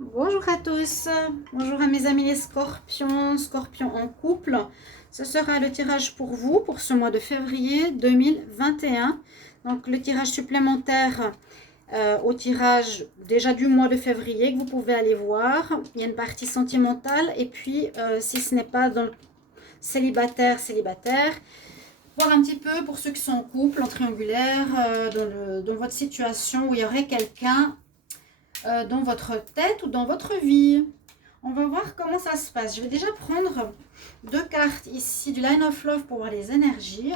Bonjour à tous, bonjour à mes amis les scorpions, scorpions en couple. Ce sera le tirage pour vous pour ce mois de février 2021. Donc le tirage supplémentaire au tirage déjà du mois de février que vous pouvez aller voir. Il y a une partie sentimentale et puis si ce n'est pas dans le célibataire, voir un petit peu pour ceux qui sont en couple, en triangulaire, dans votre situation où il y aurait quelqu'un dans votre tête ou dans votre vie. On va voir comment ça se passe. Je vais déjà prendre deux cartes ici du Line of Love pour voir les énergies.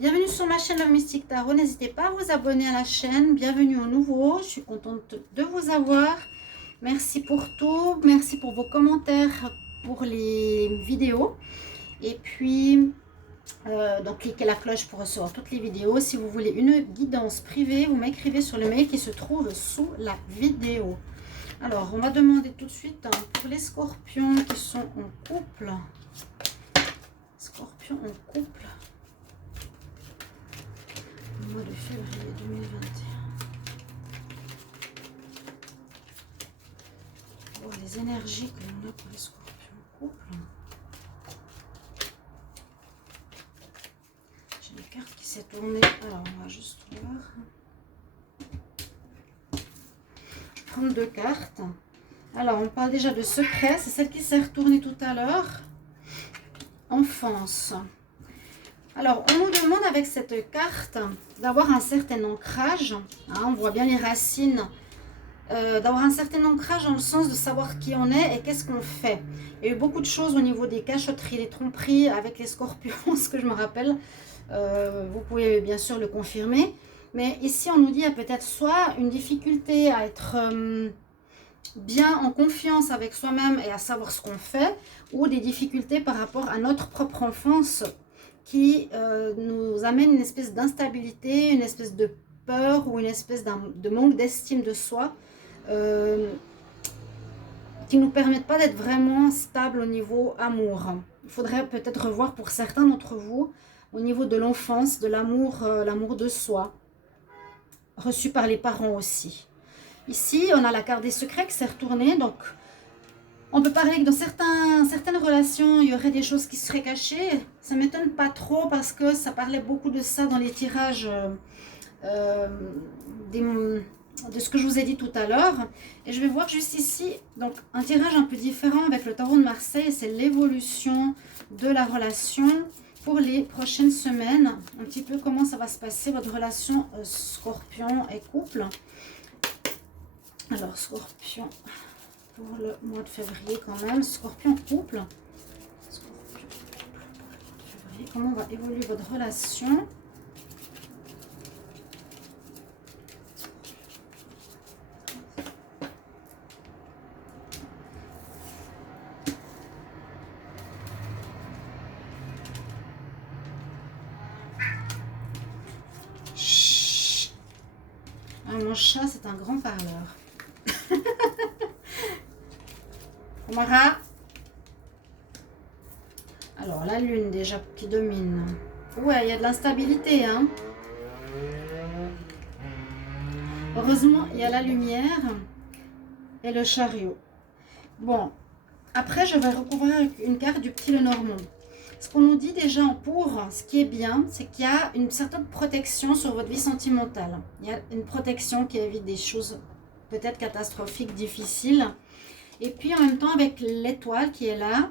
Bienvenue sur ma chaîne Love Mystic Tarot. N'hésitez pas à vous abonner à la chaîne. Bienvenue aux nouveaux. Je suis contente de vous avoir. Merci pour tout. Merci pour vos commentaires pour les vidéos. Et puis, donc cliquez la cloche pour recevoir toutes les vidéos. Si vous voulez une guidance privée, vous m'écrivez sur le mail qui se trouve sous la vidéo. Alors, on va demander tout de suite pour les scorpions qui sont en couple. Scorpions en couple. Au mois de février 2021. Voir les énergies que l'on a pour les scorpions en couple. J'ai une carte qui s'est tournée. Alors, on va juste voir. Prendre deux cartes. Alors, on parle déjà de secret. C'est celle qui s'est retournée tout à l'heure. Enfance. Alors, on nous demande avec cette carte d'avoir un certain ancrage. Hein, on voit bien les racines. D'avoir un certain ancrage dans le sens de savoir qui on est et qu'est-ce qu'on fait. Il y a eu beaucoup de choses au niveau des cachotteries, des tromperies avec les scorpions, ce que je me rappelle. Vous pouvez bien sûr le confirmer. Mais ici, on nous dit peut-être soit une difficulté à être bien en confiance avec soi-même et à savoir ce qu'on fait, ou des difficultés par rapport à notre propre enfance qui nous amène une espèce d'instabilité, une espèce de peur ou une espèce de manque d'estime de soi qui ne nous permettent pas d'être vraiment stable au niveau amour. Il faudrait peut-être revoir pour certains d'entre vous au niveau de l'enfance, de l'amour, l'amour de soi, reçu par les parents aussi. Ici, on a la carte des secrets qui s'est retournée, donc on peut parler que dans certaines relations, il y aurait des choses qui seraient cachées. Ça ne m'étonne pas trop parce que ça parlait beaucoup de ça dans les tirages de ce que je vous ai dit tout à l'heure. Et je vais voir juste ici, donc un tirage un peu différent avec le tarot de Marseille, c'est l'évolution de la relation pour les prochaines semaines. Un petit peu comment ça va se passer, votre relation scorpion et couple. Alors, scorpion pour le mois de février quand même. Scorpion couple. Scorpion couple pour le mois de février. Comment va évoluer votre relation? Chut. Ah, mon chat, c'est un grand parleur. Mara. Alors, la lune déjà qui domine. Ouais, il y a de l'instabilité, hein. Heureusement, il y a la lumière et le chariot. Bon, après, je vais recouvrir une carte du petit Lenormand. Ce qu'on nous dit déjà en pour, ce qui est bien, c'est qu'il y a une certaine protection sur votre vie sentimentale. Il y a une protection qui évite des choses peut-être catastrophiques, difficiles. Et puis en même temps, avec l'étoile qui est là,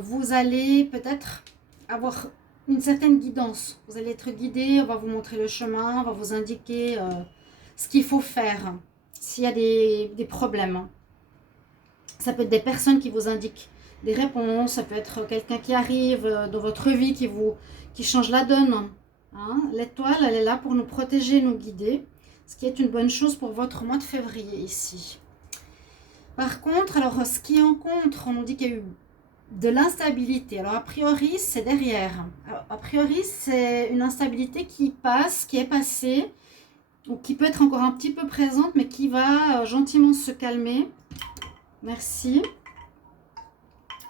vous allez peut-être avoir une certaine guidance. Vous allez être guidé, on va vous montrer le chemin, on va vous indiquer ce qu'il faut faire s'il y a des problèmes. Ça peut être des personnes qui vous indiquent des réponses, ça peut être quelqu'un qui arrive dans votre vie qui change la donne. Hein. L'étoile, elle est là pour nous protéger, nous guider, ce qui est une bonne chose pour votre mois de février ici. Par contre, alors ce qui est en contre, on nous dit qu'il y a eu de l'instabilité. Alors a priori, c'est derrière. Alors, a priori, c'est une instabilité qui passe, qui est passée, ou qui peut être encore un petit peu présente, mais qui va gentiment se calmer. Merci.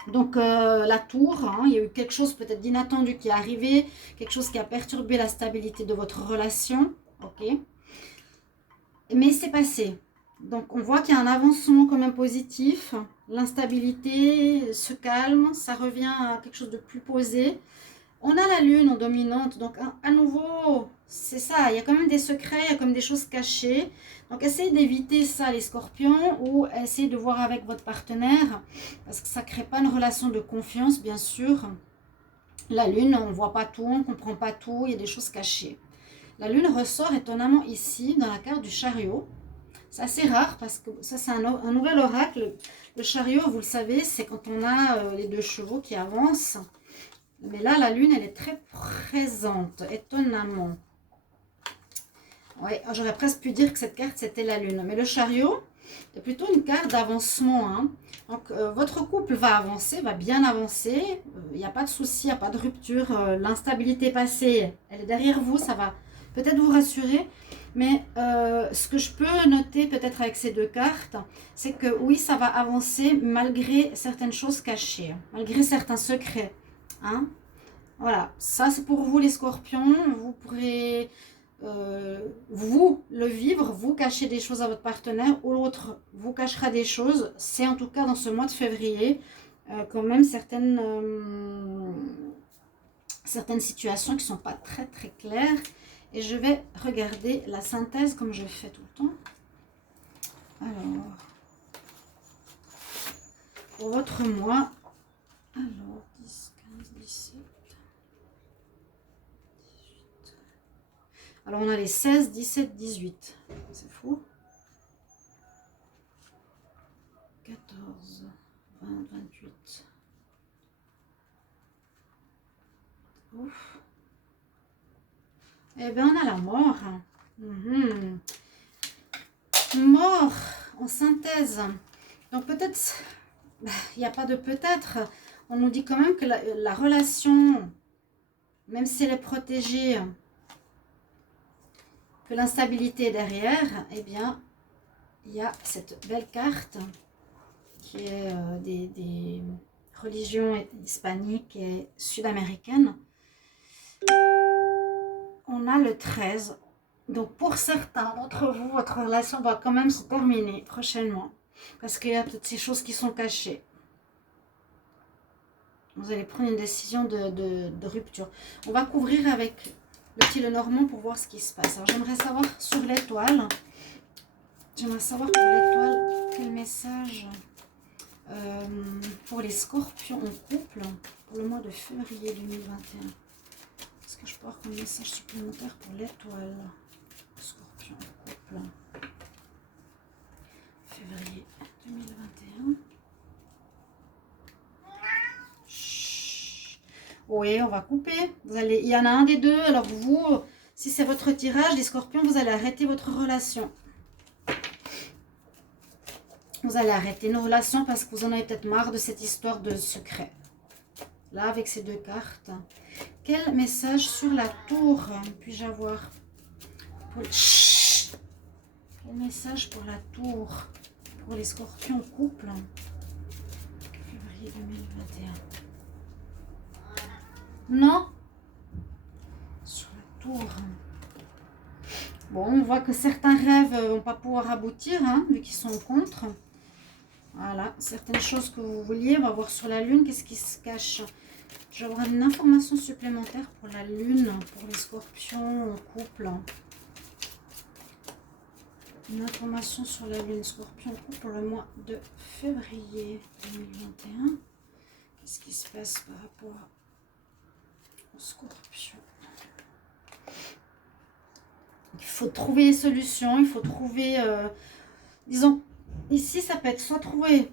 Donc la tour, hein, il y a eu quelque chose peut-être d'inattendu qui est arrivé, quelque chose qui a perturbé la stabilité de votre relation. Ok. Mais c'est passé. Donc, on voit qu'il y a un avancement quand même positif. L'instabilité se calme, ça revient à quelque chose de plus posé. On a la lune en dominante, donc à nouveau, c'est ça, il y a quand même des secrets, il y a comme des choses cachées. Donc essayez d'éviter ça les scorpions ou essayez de voir avec votre partenaire parce que ça ne crée pas une relation de confiance bien sûr. La lune, on ne voit pas tout, on ne comprend pas tout, il y a des choses cachées. La lune ressort étonnamment ici dans la carte du chariot. C'est assez rare parce que ça c'est un nouvel oracle. Le chariot, vous le savez, c'est quand on a les deux chevaux qui avancent. Mais là, la lune, elle est très présente, étonnamment. Oui, j'aurais presque pu dire que cette carte, c'était la lune. Mais le chariot, c'est plutôt une carte d'avancement. Hein. Donc, votre couple va avancer, va bien avancer. Il n'y a pas de souci, il n'y a pas de rupture. L'instabilité passée, elle est derrière vous. Ça va peut-être vous rassurer. Mais ce que je peux noter peut-être avec ces deux cartes, c'est que oui, ça va avancer malgré certaines choses cachées, malgré certains secrets. Hein? Voilà, ça c'est pour vous les scorpions, vous pourrez vous le vivre, vous cacher des choses à votre partenaire ou l'autre vous cachera des choses. C'est en tout cas dans ce mois de février quand même certaines situations qui ne sont pas très très claires. Et je vais regarder la synthèse comme je fais tout le temps. Alors, pour votre mois, alors 10, 15, 17, 18. Alors on a les 16, 17, 18. C'est fou. 14, 20, 28. Ouf. Eh bien, on a la mort. Mort en synthèse. Donc peut-être, il n'y a pas de peut-être. On nous dit quand même que la relation, même si elle est protégée, que l'instabilité est derrière, eh bien, il y a cette belle carte qui est des religions hispaniques et sud-américaines. On a le 13. Donc pour certains d'entre vous, votre relation va quand même se terminer prochainement. Parce qu'il y a toutes ces choses qui sont cachées. Vous allez prendre une décision de rupture. On va couvrir avec le petit Lenormand pour voir ce qui se passe. Alors j'aimerais savoir sur l'étoile. J'aimerais savoir pour l'étoile quel message pour les scorpions en couple pour le mois de février 2021. Est-ce que je peux avoir un message supplémentaire pour l'étoile? Scorpion en couple. Février 2021. Chut. Oui, on va couper. Il y en a un des deux. Alors vous, si c'est votre tirage, les scorpions, vous allez arrêter votre relation. Vous allez arrêter une relation parce que vous en avez peut-être marre de cette histoire de secret. Là, avec ces deux cartes. Quel message sur la tour puis-je avoir pour... Quel message pour la tour pour les scorpions couple février 2021. Non. Sur la tour. Bon, on voit que certains rêves ne vont pas pouvoir aboutir, hein, vu qu'ils sont contre. Voilà, certaines choses que vous vouliez. On va voir sur la lune, qu'est-ce qui se cache. Je vais avoir une information supplémentaire pour la lune, pour les scorpions en couple. Une information sur la lune scorpion en couple pour le mois de février 2021. Qu'est-ce qui se passe par rapport aux scorpions? Il faut trouver des solutions, il faut trouver, disons, ici ça peut être soit trouver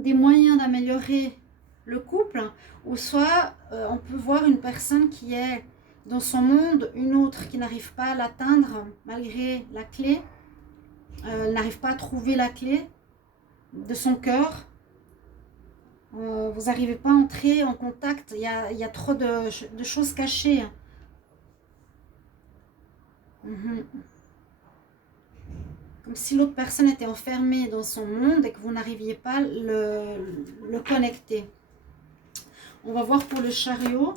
des moyens d'améliorer le couple, ou soit on peut voir une personne qui est dans son monde, une autre qui n'arrive pas à l'atteindre malgré la clé, elle n'arrive pas à trouver la clé de son cœur. Vous n'arrivez pas à entrer en contact, il y a trop de choses cachées. Comme si l'autre personne était enfermée dans son monde et que vous n'arriviez pas à le connecter. On va voir pour le chariot.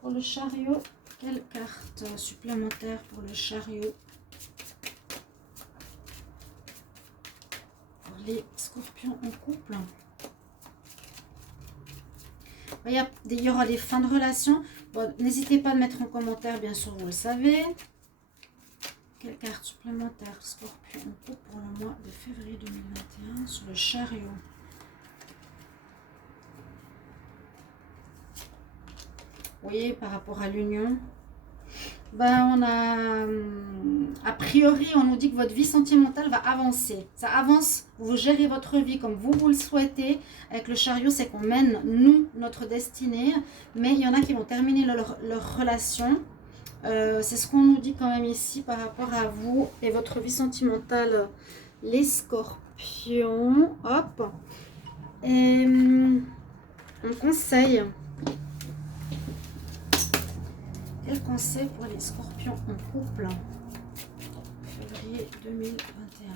Pour le chariot, quelle carte supplémentaire pour le chariot? les scorpions en couple. Il y aura des fins de relation. Bon, n'hésitez pas à mettre en commentaire, bien sûr, vous le savez. Quelle carte supplémentaire scorpion en couple pour le mois de février 2021 sur le chariot? Vous voyez, par rapport à l'union, ben on a priori, on nous dit que votre vie sentimentale va avancer. Ça avance, vous gérez votre vie comme vous le souhaitez. Avec le chariot, c'est qu'on mène, nous, notre destinée. Mais il y en a qui vont terminer leur relation. C'est ce qu'on nous dit quand même ici par rapport à vous et votre vie sentimentale, les scorpions. Hop. Et un conseil. Quel conseil pour les scorpions en couple? Février 2021.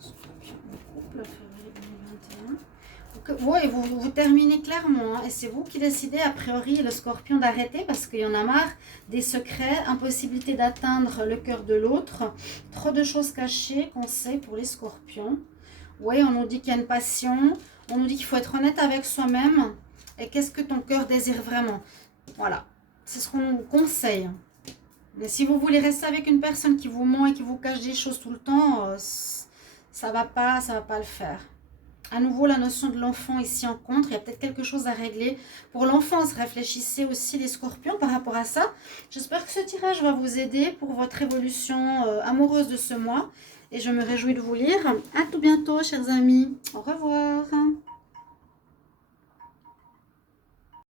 Scorpion en couple, février 2021. Ouais, vous terminez clairement. Hein, et c'est vous qui décidez, a priori, le scorpion d'arrêter parce qu'il y en a marre des secrets, impossibilité d'atteindre le cœur de l'autre. Trop de choses cachées. Conseil pour les scorpions. Oui, on nous dit qu'il y a une passion. On nous dit qu'il faut être honnête avec soi-même. Et qu'est-ce que ton cœur désire vraiment? Voilà, c'est ce qu'on vous conseille. Mais si vous voulez rester avec une personne qui vous ment et qui vous cache des choses tout le temps, ça va pas le faire. À nouveau, la notion de l'enfant ici en contre. Il y a peut-être quelque chose à régler. Pour l'enfance, réfléchissez aussi les scorpions par rapport à ça. J'espère que ce tirage va vous aider pour votre évolution amoureuse de ce mois. Et je me réjouis de vous lire. À tout bientôt, chers amis. Au revoir.